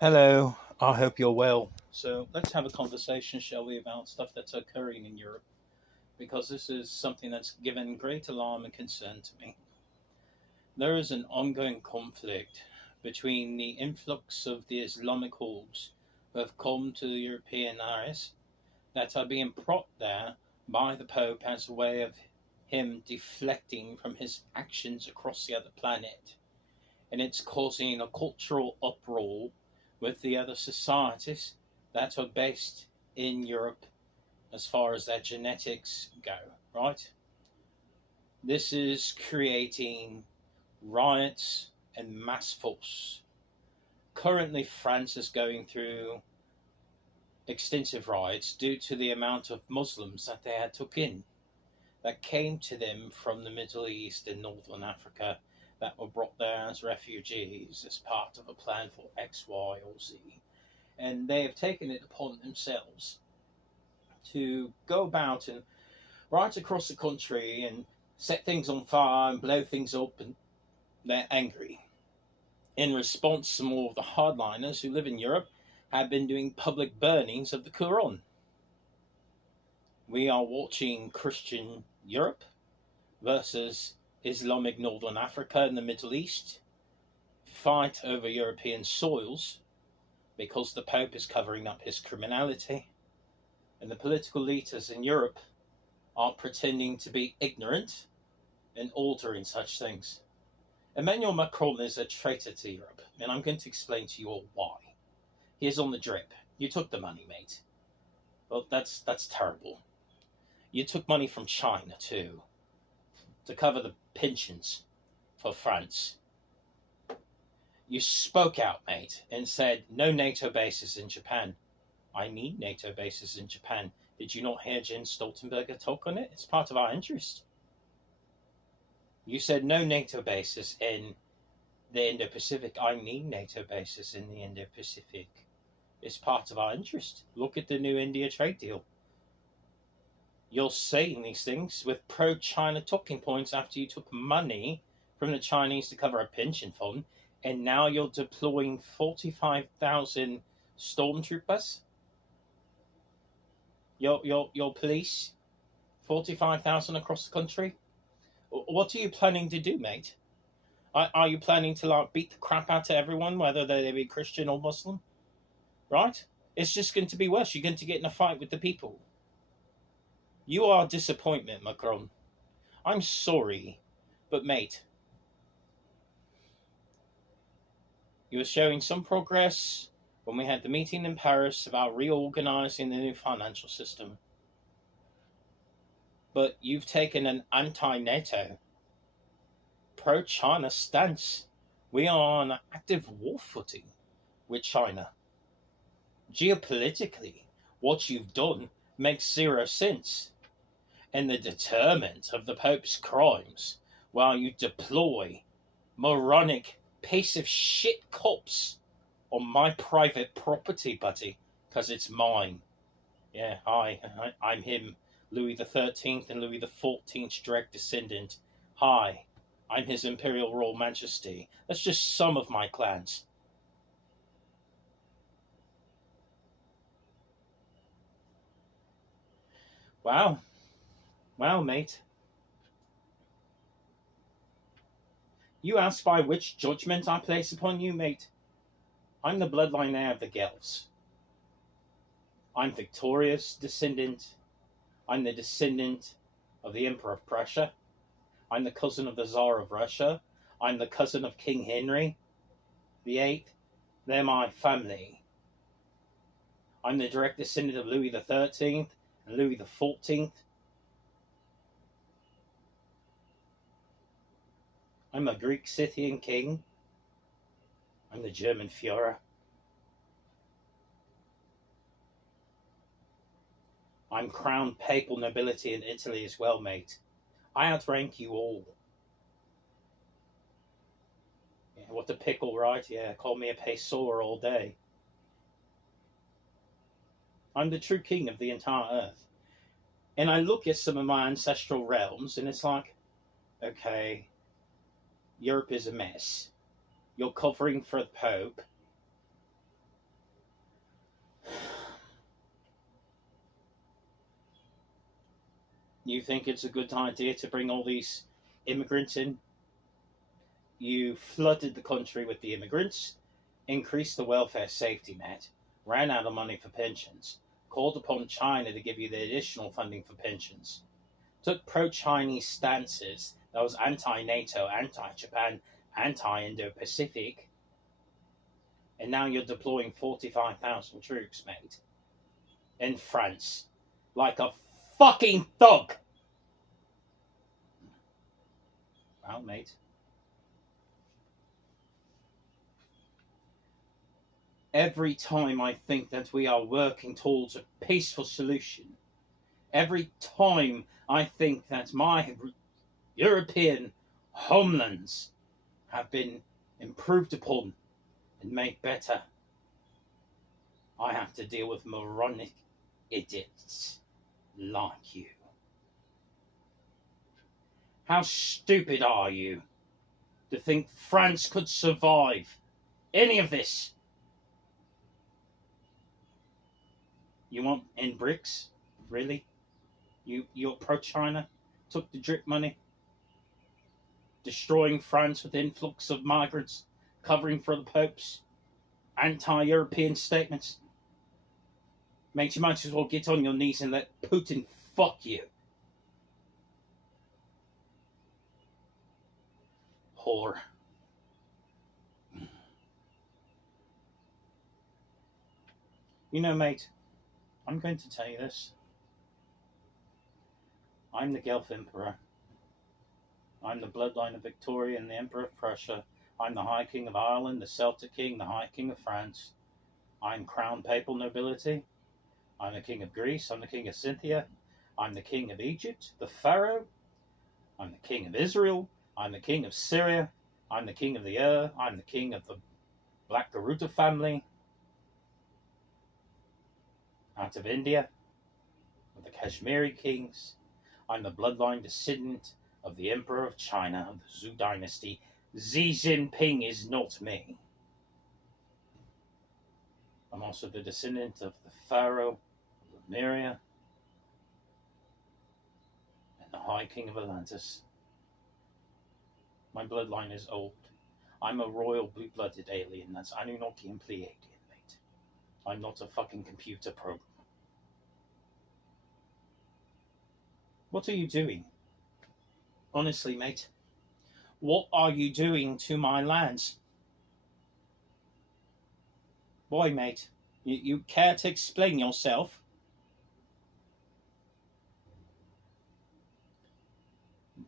Hello, I hope you're well. So let's have a conversation, shall we, about stuff that's occurring in Europe, because this is something that's given great alarm and concern to me. There is an ongoing conflict between the influx of the Islamic hordes who have come to the European areas that are being propped there by the Pope as a way of him deflecting from his actions across the other planet. And it's causing a cultural uproar with the other societies that are based in Europe as far as their genetics go, right? This is creating riots and mass force. Currently, France is going through extensive riots due to the amount of Muslims that they had took in that came to them from the Middle East and Northern Africa that were brought there as refugees as part of a plan for X, Y, or Z. And they have taken it upon themselves to go about and right across the country and set things on fire and blow things up, and they're angry. In response, some more of the hardliners who live in Europe have been doing public burnings of the Quran. We are watching Christian Europe versus Islamic Northern Africa and the Middle East fight over European soils because the Pope is covering up his criminality, and the political leaders in Europe are pretending to be ignorant and altering such things. Emmanuel Macron is a traitor to Europe, and I'm going to explain to you all why. He is on the drip. You took the money, mate. Well, that's terrible. You took money from China too to cover the pensions for France. You spoke out, mate, and said no NATO bases in Japan. I need NATO bases in Japan. Did you not hear Jens Stoltenberg talk on it? It's part of our interest. You said no NATO bases in the Indo-Pacific. I need NATO bases in the Indo-Pacific. It's part of our interest. Look at the new India trade deal. You're saying these things with pro-China talking points after you took money from the Chinese to cover a pension fund, and now you're deploying 45,000 stormtroopers. Your police, 45,000 across the country. What are you planning to do, mate? Are you planning to beat the crap out of everyone, whether they be Christian or Muslim? Right? It's just going to be worse. You're going to get in a fight with the people. You are a disappointment, Macron. I'm sorry, but mate, you were showing some progress when we had the meeting in Paris about reorganizing the new financial system. But you've taken an anti-NATO, pro-China stance. We are on an active war footing with China. Geopolitically, what you've done makes zero sense. And the deterrent of the Pope's crimes while you deploy moronic piece of shit cops on my private property, buddy, because it's mine. Yeah, I'm him, Louis the 13th and Louis the 14th's direct descendant. Hi, I'm His Imperial Royal Majesty. That's just some of my clans. Wow. Wow, mate. You ask by which judgment I place upon you, mate. I'm the bloodline heir of the Guelphs. I'm Victoria's descendant. I'm the descendant of the Emperor of Prussia. I'm the cousin of the Tsar of Russia. I'm the cousin of King Henry the Eighth. They're my family. I'm the direct descendant of Louis the 13th and Louis the 14th. I'm a Greek Scythian king. I'm the German Führer. I'm crowned papal nobility in Italy as well, mate. I outrank you all. Yeah, what the pickle, right? Yeah, call me a pesoer all day. I'm the true king of the entire earth. And I look at some of my ancestral realms and it's like, okay, Europe is a mess. You're covering for the Pope. You think it's a good idea to bring all these immigrants in? You flooded the country with the immigrants, increased the welfare safety net, ran out of money for pensions, called upon China to give you the additional funding for pensions, took pro-Chinese stances that was anti-NATO, anti-Japan, anti-Indo-Pacific, and now you're deploying 45,000 troops, mate, in France, like a fucking thug. Well, mate, every time I think that we are working towards a peaceful solution, every time I think that my European homelands have been improved upon and made better, I have to deal with moronic idiots like you. How stupid are you to think France could survive any of this? You want in BRICS? Really? You're pro-China? Took the drip money? Destroying France with influx of migrants? Covering for the popes? Anti-European statements? Mate, you might as well get on your knees and let Putin fuck you. Whore. You know, mate, I'm going to tell you this. I'm the Guelph Emperor. I'm the bloodline of Victoria and the Emperor of Prussia. I'm the High King of Ireland, the Celtic King, the High King of France. I'm crowned papal nobility. I'm the King of Greece. I'm the King of Scythia. I'm the King of Egypt, the Pharaoh. I'm the King of Israel. I'm the King of Syria. I'm the King of the Ur. I'm the King of the Black Garuda family. Out of India, of the Kashmiri kings. I'm the bloodline descendant of the Emperor of China, of the Zhou dynasty. Xi Jinping is not me. I'm also the descendant of the Pharaoh of Lemuria and the High King of Atlantis. My bloodline is old. I'm a royal blue-blooded alien. That's Anunnaki and Pleiadian, mate. I'm not a fucking computer program. What are you doing? Honestly, mate, what are you doing to my lands? Boy, mate, you care to explain yourself?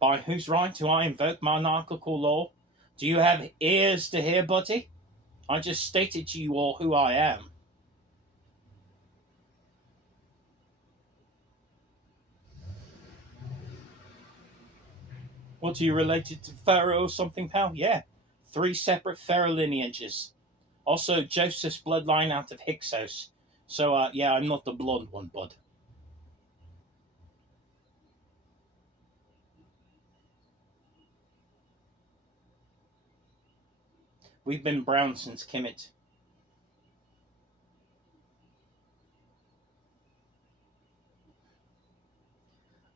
By whose right do I invoke monarchical law? Do you have ears to hear, buddy? I just stated to you all who I am. What, are you related to Pharaoh or something, pal? Yeah. 3 separate Pharaoh lineages. Also, Joseph's bloodline out of Hyksos. So, yeah, I'm not the blonde one, bud. We've been brown since Kemet.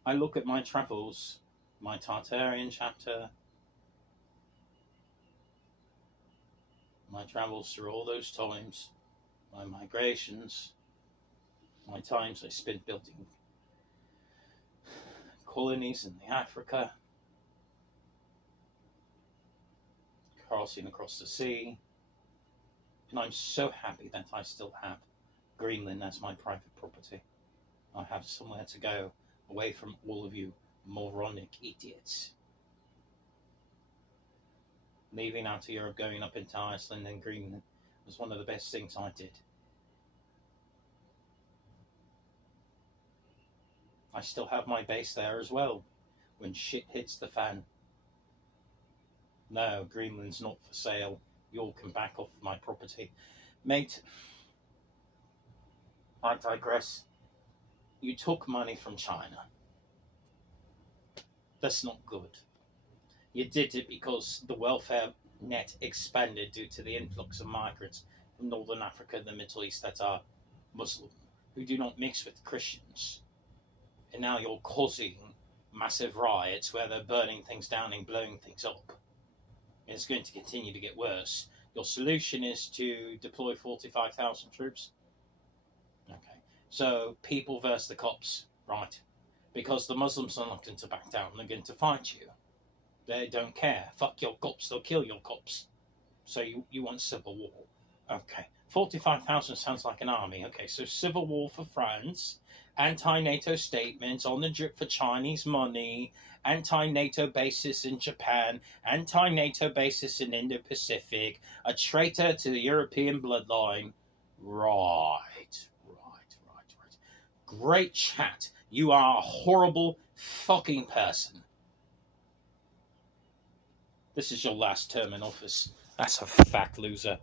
I look at my travels, my Tartarian chapter, my travels through all those times, my migrations, my times I spent building colonies in Africa, crossing across the sea, and I'm so happy that I still have Greenland as my private property. I have somewhere to go away from all of you moronic idiots. Leaving out of Europe, going up into Iceland and Greenland was one of the best things I did. I still have my base there as well, when shit hits the fan. No, Greenland's not for sale. You all can back off my property. Mate, I digress. You took money from China. That's not good. You did it because the welfare net expanded due to the influx of migrants from Northern Africa and the Middle East that are Muslim, who do not mix with Christians. And now you're causing massive riots where they're burning things down and blowing things up. It's going to continue to get worse. Your solution is to deploy 45,000 troops. Okay. So people versus the cops, right? Because the Muslims are not going to back down. They're going to fight you. They don't care. Fuck your cops. They'll kill your cops. So you want civil war. Okay. 45,000 sounds like an army. Okay, so civil war for France, anti-NATO statements on the drip for Chinese money, anti-NATO basis in Japan, anti-NATO basis in Indo-Pacific, a traitor to the European bloodline. Right. Great chat. You are a horrible fucking person. This is your last term in office. That's a fat loser.